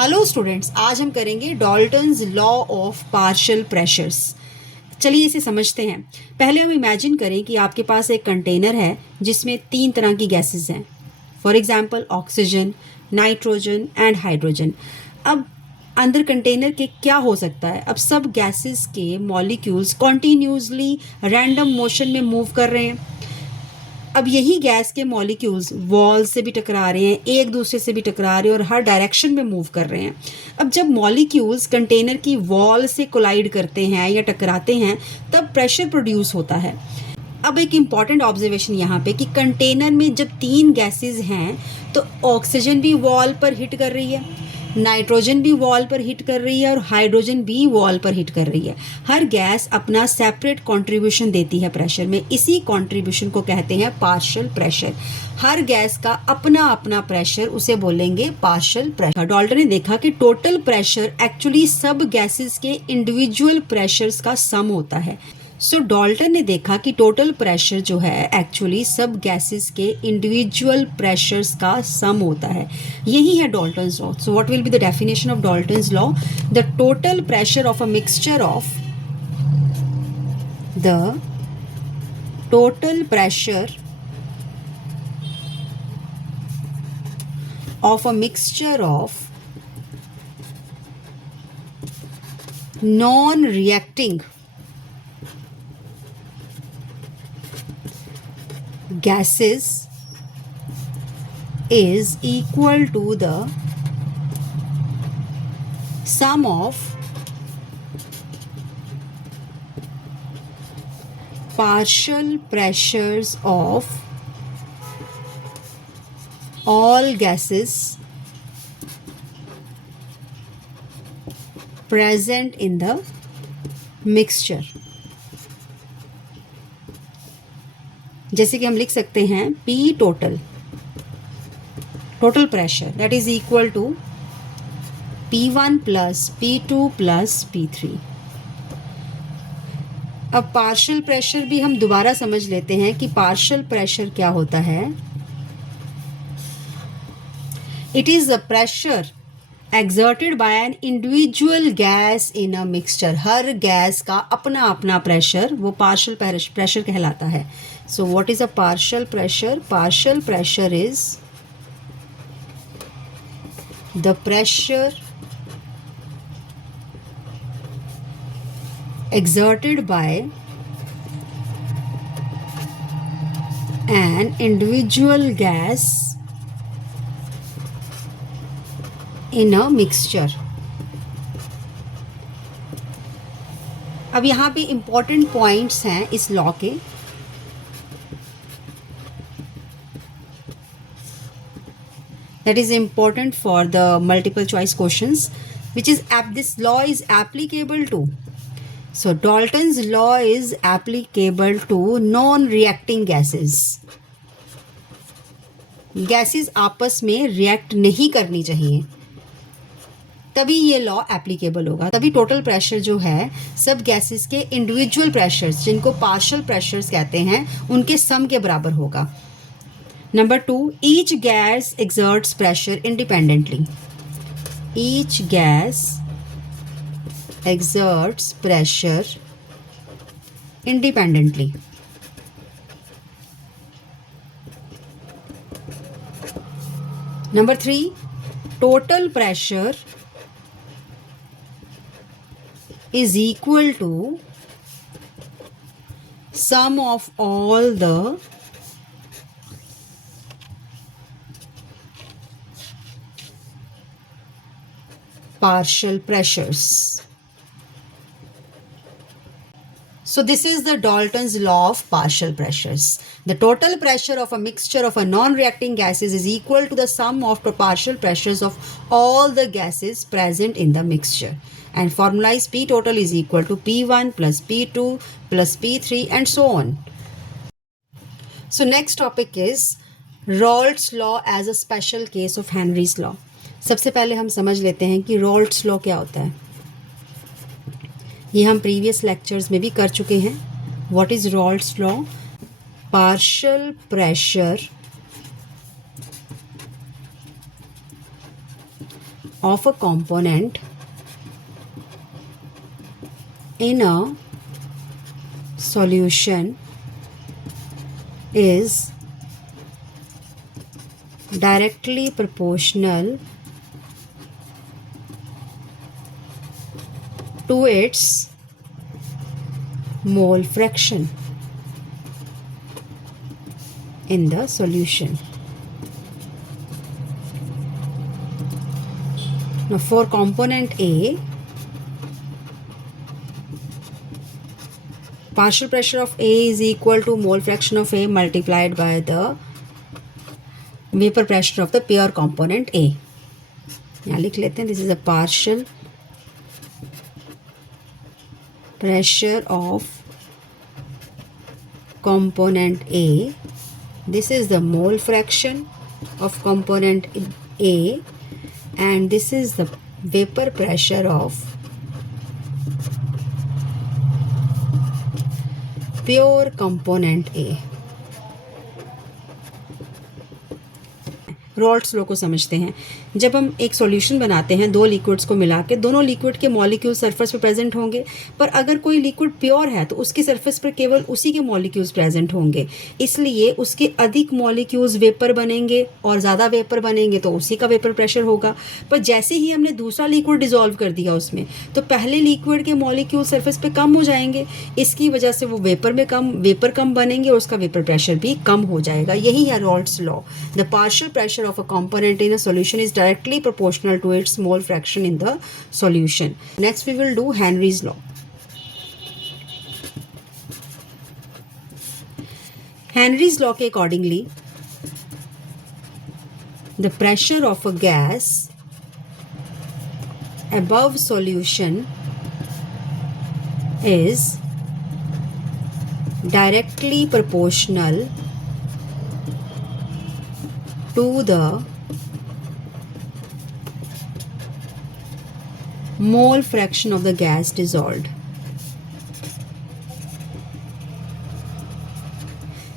Hello students, आज हम करेंगे Dalton's law of partial pressures. चलिए इसे समझते हैं। पहले हम इमेजिन करें कि आपके पास एक कंटेनर है जिसमें 3 तरह की गैसेस हैं। For example oxygen, nitrogen and hydrogen. अब अंदर कंटेनर के क्या हो सकता है? अब सब गैसेस के मॉलिक्यूल्स कॉन्टीन्यूसली रैंडम मोशन में मूव कर रहे हैं। अब यही गैस के मॉलिक्यूल्स वॉल से भी टकरा रहे हैं, एक दूसरे से भी टकरा रहे हैं और हर डायरेक्शन में मूव कर रहे हैं। अब जब मॉलिक्यूल्स कंटेनर की वॉल से कोलाइड करते हैं या टकराते हैं तब प्रेशर प्रोड्यूस होता है। अब एक इम्पॉर्टेंट ऑब्जर्वेशन यहाँ पे कि कंटेनर में जब 3 गैसेस हैं तो ऑक्सीजन भी वॉल पर हिट कर रही है, नाइट्रोजन भी वॉल पर हिट कर रही है और हाइड्रोजन भी वॉल पर हिट कर रही है। हर गैस अपना सेपरेट कंट्रीब्यूशन देती है प्रेशर में। इसी कंट्रीब्यूशन को कहते हैं पार्शियल प्रेशर। हर गैस का अपना अपना प्रेशर, उसे बोलेंगे पार्शियल प्रेशर। डाल्टन ने देखा कि टोटल प्रेशर एक्चुअली सब गैसेस के इंडिविजुअल प्रेशर्स का सम होता है। सो डाल्टन ने देखा कि टोटल प्रेशर जो है एक्चुअली सब गैसेस के इंडिविजुअल प्रेशर्स का सम होता है। यही है Dalton's law. So what will be the definition of Dalton's law? The total pressure of a mixture of the total pressure of a mixture of non-reacting gases is equal to the sum of partial pressures of all gases present in the mixture। जैसे कि हम लिख सकते हैं P total pressure that is equal to P1 plus P2 plus P3। अब partial pressure भी हम दोबारा समझ लेते हैं कि पार्शियल प्रेशर क्या होता है। It is the pressure exerted by an individual gas in a mixture। हर गैस का अपना अपना प्रेशर, वो पार्शियल प्रेशर कहलाता है। So what is a partial pressure? Partial pressure is the pressure exerted by an individual gas in a mixture। अब यहाँ पे important points हैं इस लॉ के। That is important for the multiple choice questions which is this law is applicable to, so Dalton's law is applicable to non-reacting gases। Gases आपस में रिएक्ट नहीं करनी चाहिए, तभी ये लॉ एप्लीकेबल होगा। तभी टोटल प्रेशर जो है सब गैसेस के इंडिविजुअल प्रेशर्स, जिनको पार्शियल प्रेशर्स कहते हैं, उनके सम के बराबर होगा। नंबर 2, each gas exerts pressure independently. Each gas exerts pressure independently. Number 3, total pressure is equal to sum of all the partial pressures। So this is the Dalton's law of partial pressures। The total pressure of a mixture of a non-reacting gases is equal to the sum of the partial pressures of all the gases present in the mixture, and formula is P total is equal to P1 plus P2 plus P3 and so on। So next topic is Raoult's law as a special case of Henry's law। सबसे पहले हम समझ लेते हैं कि Raoult's law क्या होता है। ये हम प्रीवियस लेक्चर्स में भी कर चुके हैं। What is Raoult's law? Partial pressure of a component in a solution is directly proportional to its mole fraction in the solution. Now for component A, partial pressure of A is equal to mole fraction of A multiplied by the vapor pressure of the pure component A. यहाँ लिख लेते हैं, this is a partial pressure of component A. This is the mole fraction of component A, and this is the vapor pressure of pure component A. Raoult's law को समझते हैं। जब हम एक सॉल्यूशन बनाते हैं दो लिक्विड्स को मिला के, दोनों लिक्विड के मॉलिक्यूल सरफेस पर प्रेजेंट होंगे, पर अगर कोई लिक्विड प्योर है तो उसकी सरफेस पर केवल उसी के मॉलिक्यूल्स प्रेजेंट होंगे, इसलिए उसके अधिक मॉलिक्यूल्स वेपर बनेंगे और ज़्यादा वेपर बनेंगे तो उसी का वेपर प्रेशर होगा। पर जैसे ही हमने दूसरा लिक्विड डिजॉल्व कर दिया उसमें, तो पहले लिक्विड के मॉलिक्यूल सरफेस पे कम हो जाएंगे, इसकी वजह से वो वेपर कम बनेंगे और उसका वेपर प्रेशर भी कम हो जाएगा। यही है Raoult's law. The partial pressure of a component in a solution is directly proportional to its mole fraction in the solution. Next we will do Henry's law. Henry's law के accordingly, the pressure of a gas above solution is directly proportional to the mole fraction of the gas dissolved.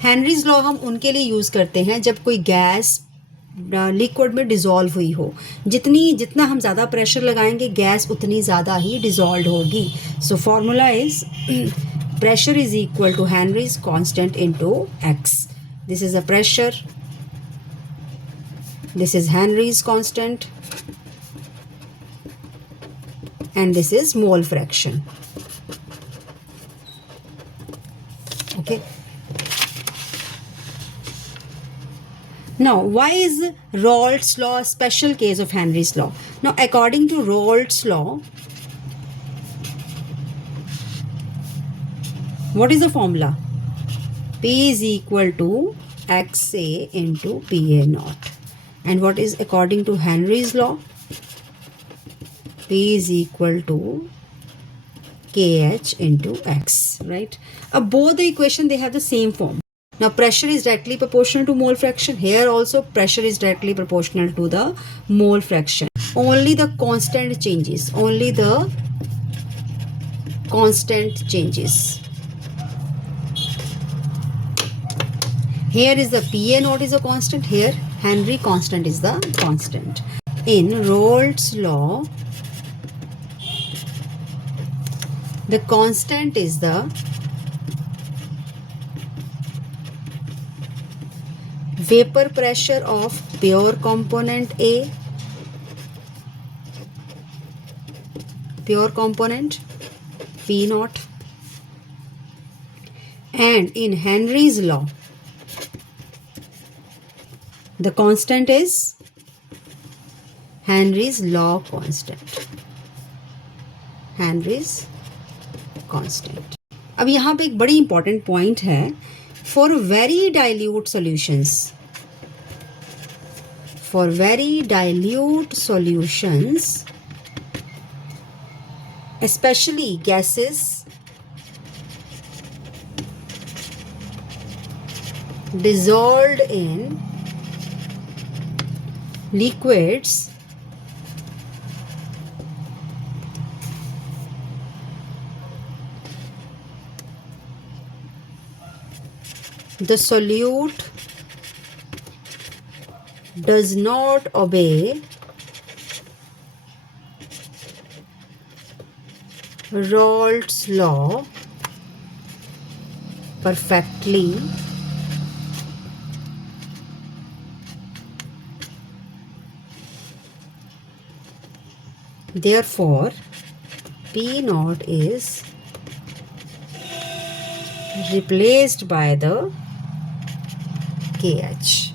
Henry's law हम उनके लिए यूज़ करते हैं जब कोई gas liquid में डिज़ोल्व हुई हो। जितना हम ज़्यादा प्रेशर लगाएंगे गैस उतनी ज़्यादा ही डिज़ोल्व होगी। So formula is pressure is equal to Henry's constant into x. This is a pressure, this is Henry's constant, and this is mole fraction. Okay. Now, why is Raoult's law a special case of Henry's law? Now, according to Raoult's law, what is the formula? P is equal to XA into PA naught. And what is according to Henry's law? P is equal to KH into X, right? Both the equation they have the same form. Now pressure is directly proportional to mole fraction. Here also pressure is directly proportional to the mole fraction. Only the constant changes. Only the constant changes. Here is the PA naught is a constant. Here Henry constant is the constant. In Raoult's law, the constant is the vapor pressure of pure component A, pure component P naught, and in Henry's law, the constant is Henry's law constant. Henry's constant. अब यहाँ पे एक बड़ी important point है, for very dilute solutions, for very dilute solutions, especially gases, dissolved in liquids, the solute does not obey Raoult's law perfectly therefore P naught is replaced by the KH.